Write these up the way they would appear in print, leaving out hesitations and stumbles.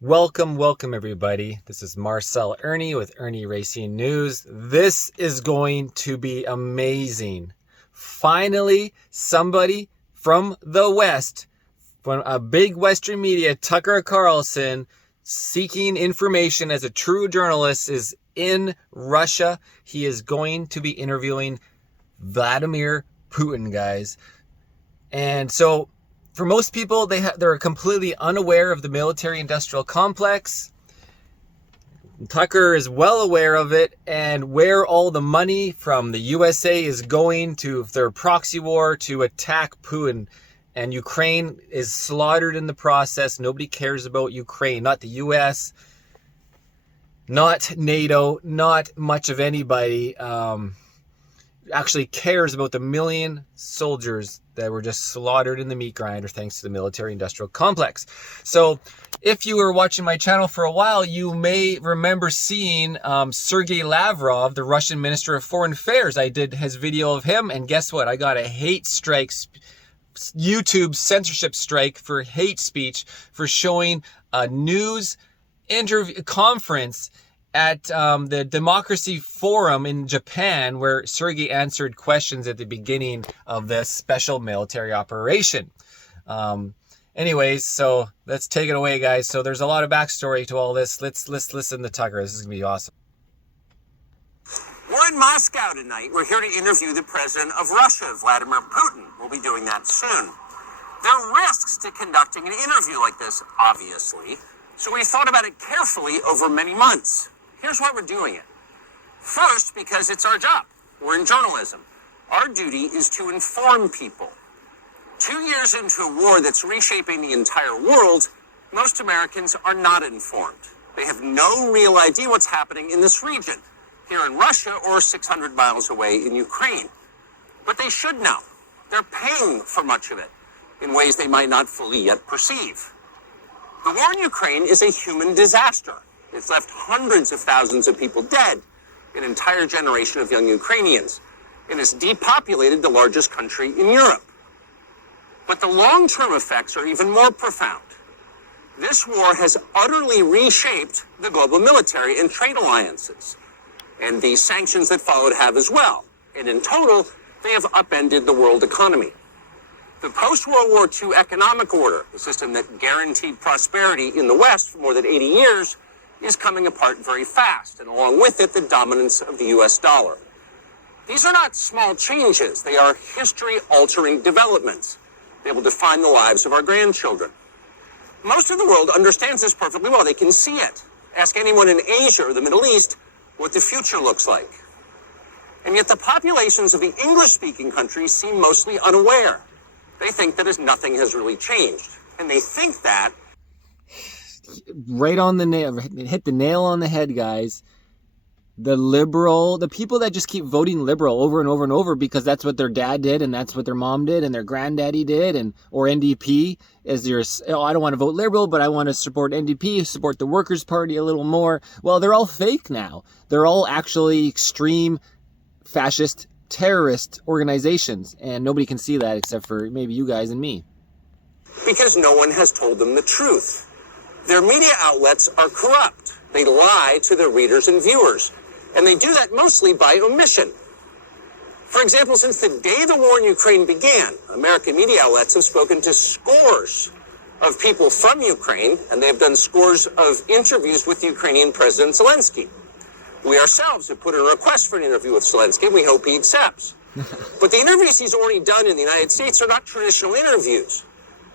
Welcome everybody. This is Marcel Irnie with Irnieracing News. This is going to be amazing. Finally, somebody from the West, from a big Western media, Tucker Carlson, seeking information as a true journalist, is in Russia. He is going to be interviewing Vladimir Putin, guys. And so for most people, they're completely unaware of the military-industrial complex. Tucker is well aware of it and where all the money from the USA is going to their proxy war to attack Putin. And Ukraine is slaughtered in the process. Nobody cares about Ukraine, not the US, not NATO, not much of anybody actually cares about the million soldiers that were just slaughtered in the meat grinder thanks to the military-industrial complex. So if you were watching my channel for a while, you may remember seeing Sergei Lavrov, the Russian Minister of Foreign Affairs. I did his video of him, and guess what? I got a hate strike, YouTube censorship strike for hate speech for showing a news interview conference at the Democracy Forum in Japan, where Sergei answered questions at the beginning of this special military operation. Anyways, so let's take it away, guys. So there's a lot of backstory to all this. Let's listen to Tucker. This is gonna be awesome. We're in Moscow tonight. We're here to interview the president of Russia, Vladimir Putin. We'll be doing that soon. There are risks to conducting an interview like this, obviously. So we thought about it carefully over many months. Here's why we're doing it. First, because it's our job. We're in journalism. Our duty is to inform people. 2 years into a war that's reshaping the entire world, most Americans are not informed. They have no real idea what's happening in this region, here in Russia or 600 miles away in Ukraine. But they should know. They're paying for much of it in ways they might not fully yet perceive. The war in Ukraine is a human disaster. It's left hundreds of thousands of people dead, an entire generation of young Ukrainians, and it's depopulated the largest country in Europe. But the long-term effects are even more profound. This war has utterly reshaped the global military and trade alliances, and the sanctions that followed have as well. And in total, they have upended the world economy. The post-World War II economic order, the system that guaranteed prosperity in the West for more than 80 years, is coming apart very fast, and along with it, the dominance of the US dollar. These are not small changes. They are history-altering developments. They will define the lives of our grandchildren. Most of the world understands this perfectly well. They can see it. Ask anyone in Asia or the Middle East what the future looks like. And yet the populations of the English-speaking countries seem mostly unaware. They think that nothing has really changed. And they think that right on the nail, hit the nail on the head, guys. The people that just keep voting liberal over and over and over because that's what their dad did and that's what their mom did and their granddaddy did, and or NDP is I don't want to vote liberal, but I want to support NDP, support the Workers' Party a little more. Well, they're all fake now. They're all actually extreme fascist terrorist organizations, and nobody can see that except for maybe you guys and me. Because no one has told them the truth. Their media outlets are corrupt. They lie to their readers and viewers. And they do that mostly by omission. For example, since the day the war in Ukraine began, American media outlets have spoken to scores of people from Ukraine, and they have done scores of interviews with Ukrainian President Zelensky. We ourselves have put in a request for an interview with Zelensky, and we hope he accepts. But the interviews he's already done in the United States are not traditional interviews.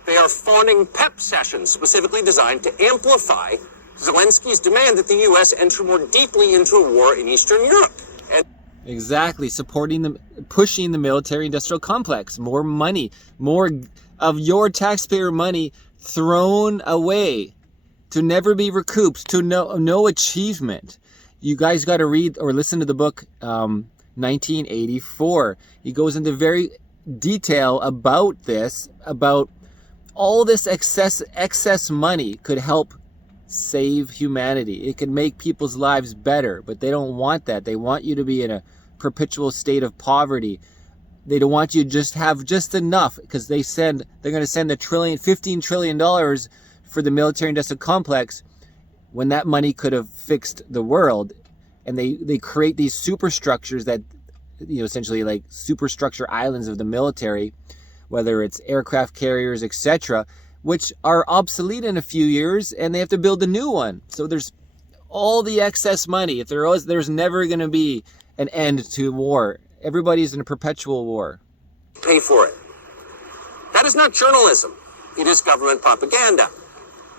They are fawning pep sessions specifically designed to amplify Zelensky's demand that the U.S. enter more deeply into a war in Eastern Europe. And exactly, pushing the military-industrial complex. More money, more of your taxpayer money thrown away to never be recouped, to no achievement. You guys got to read or listen to the book 1984. He goes into very detail about this, about all this excess money could help save humanity. It could make people's lives better, but they don't want that. They want you to be in a perpetual state of poverty. They don't want you to just have just enough, because they're going to send $15 trillion for the military industrial complex, when that money could have fixed the world. And they create these superstructures that, essentially like superstructure islands of the military, whether it's aircraft carriers, etc., which are obsolete in a few years, and they have to build a new one. So there's all the excess money. If there's never going to be an end to war. Everybody's in a perpetual war. Pay for it. That is not journalism. It is government propaganda.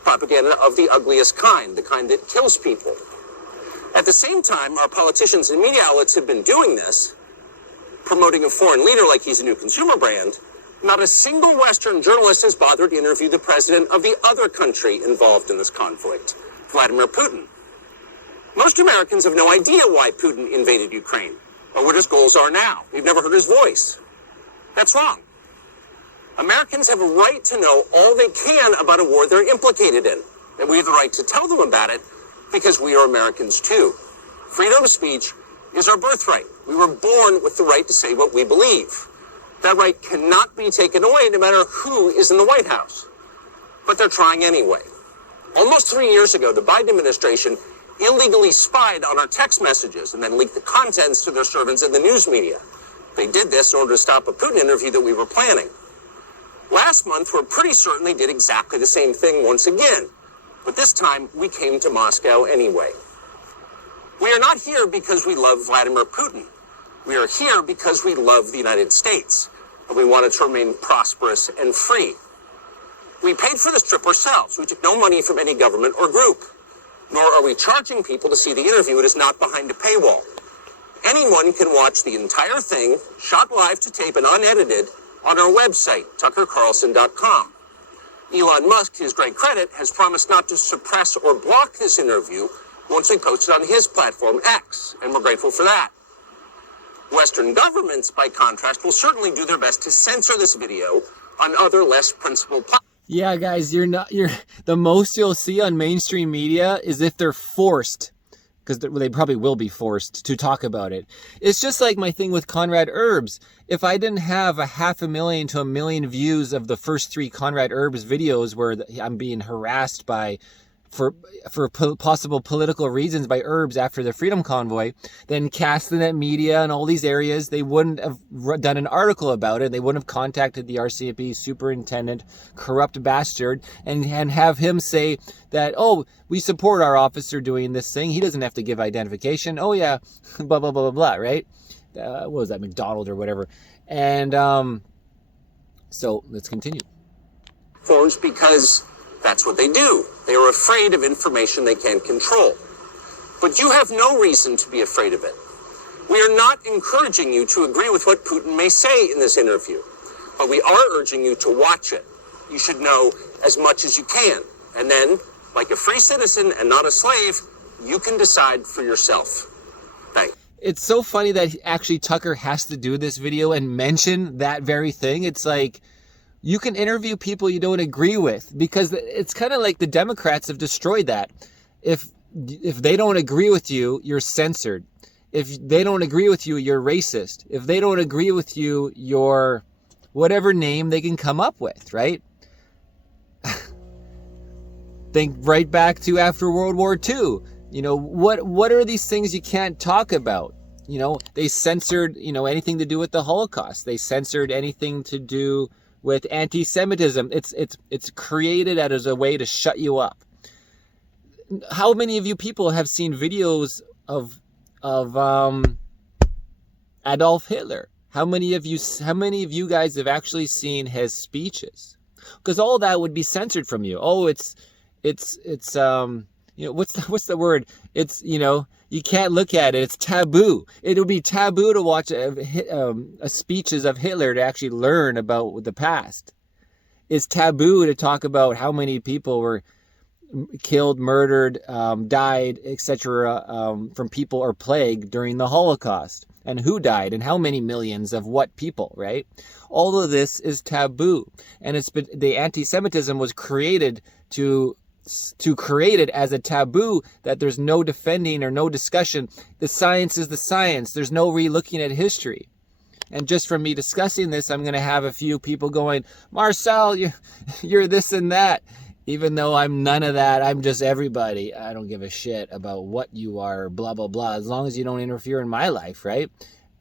Propaganda of the ugliest kind, the kind that kills people. At the same time, our politicians and media outlets have been doing this, promoting a foreign leader like he's a new consumer brand. Not a single Western journalist has bothered to interview the president of the other country involved in this conflict, Vladimir Putin. Most Americans have no idea why Putin invaded Ukraine or what his goals are now. We've never heard his voice. That's wrong. Americans have a right to know all they can about a war they're implicated in, and we have the right to tell them about it because we are Americans too. Freedom of speech is our birthright. We were born with the right to say what we believe. That right cannot be taken away no matter who is in the White House. But they're trying anyway. Almost 3 years ago, the Biden administration illegally spied on our text messages and then leaked the contents to their servants in the news media. They did this in order to stop a Putin interview that we were planning. Last month, we're pretty certain they did exactly the same thing once again. But this time, we came to Moscow anyway. We are not here because we love Vladimir Putin. We are here because we love the United States, and we want it to remain prosperous and free. We paid for this trip ourselves. We took no money from any government or group. Nor are we charging people to see the interview. It is not behind a paywall. Anyone can watch the entire thing, shot live to tape and unedited, on our website, TuckerCarlson.com. Elon Musk, to his great credit, has promised not to suppress or block this interview once we post it on his platform, X, and we're grateful for that. Western governments, by contrast, will certainly do their best to censor this video on other less principled platforms. Yeah, guys, the most you'll see on mainstream media is if they're forced, because they probably will be forced to talk about it. It's just like my thing with Conrad Herbs. If I didn't have 500,000 to 1 million views of the first 3 Conrad Herbs videos where I'm being harassed for possible political reasons by Herbs after the Freedom Convoy, then Castanet Media and all these areas, they wouldn't have done an article about it. They wouldn't have contacted the RCMP superintendent, corrupt bastard, and have him say that, oh, we support our officer doing this thing. He doesn't have to give identification. Oh, yeah, blah, blah, blah, blah, blah, right? What was that, McDonald or whatever? And so let's continue. Forms because that's what they do. They are afraid of information they can't control. But you have no reason to be afraid of it. We are not encouraging you to agree with what Putin may say in this interview, but we are urging you to watch it. You should know as much as you can. And then, like a free citizen and not a slave, you can decide for yourself. Thanks. It's so funny that actually Tucker has to do this video and mention that very thing. It's like, you can interview people you don't agree with, because it's kind of like the Democrats have destroyed that. If they don't agree with you, you're censored. If they don't agree with you, you're racist. If they don't agree with you, you're whatever name they can come up with, right? Think right back to after World War II. You know, what are these things you can't talk about? You know, they censored, anything to do with the Holocaust. They censored anything to do with anti-Semitism. It's created as a way to shut you up. How many of you people have seen videos of Adolf Hitler? How many of you guys have actually seen his speeches? Because all that would be censored from you. Oh, it's what's the word? It's, you can't look at it. It's taboo. It'll be taboo to watch a speeches of Hitler to actually learn about the past. It's taboo to talk about how many people were killed, murdered, died, etc. From people or plague during the Holocaust, and who died and how many millions of what people, right? All of this is taboo, and the anti-Semitism was created to create it as a taboo, that there's no defending or no discussion. The science is the science. There's no re-looking at history. And just from me discussing this, I'm going to have a few people going, Marcel, you're this and that. Even though I'm none of that, I'm just everybody. I don't give a shit about what you are, blah, blah, blah, as long as you don't interfere in my life, right?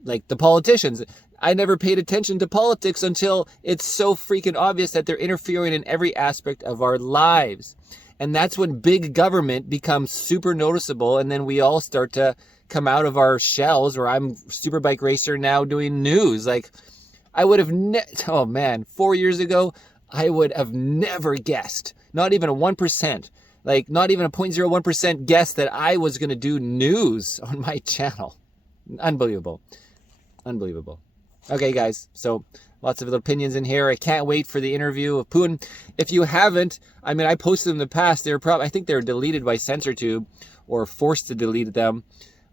Like the politicians. I never paid attention to politics until it's so freaking obvious that they're interfering in every aspect of our lives. And that's when big government becomes super noticeable, and then we all start to come out of our shells, where I'm Superbike Racer now doing news. Like, I would have, 4 years ago, I would have never guessed, not even a 1%, like not even a 0.01% guess that I was going to do news on my channel. Unbelievable. Unbelievable. Okay, guys, so lots of opinions in here. I can't wait for the interview of Putin. If you haven't, I mean, I posted them in the past. I think they were deleted by CensorTube or forced to delete them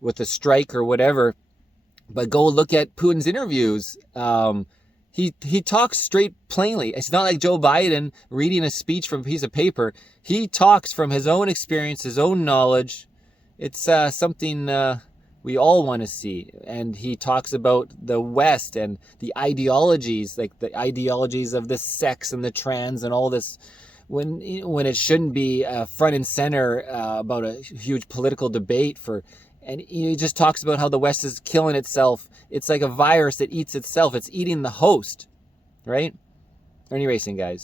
with a strike or whatever. But go look at Putin's interviews. He talks straight plainly. It's not like Joe Biden reading a speech from a piece of paper. He talks from his own experience, his own knowledge. It's something we all want to see. And he talks about the West and the ideologies, like the ideologies of the sex and the trans and all this, when it shouldn't be front and center about a huge political debate for. And he just talks about how the West is killing itself. It's like a virus that eats itself. It's eating the host, right? Irnieracing, guys.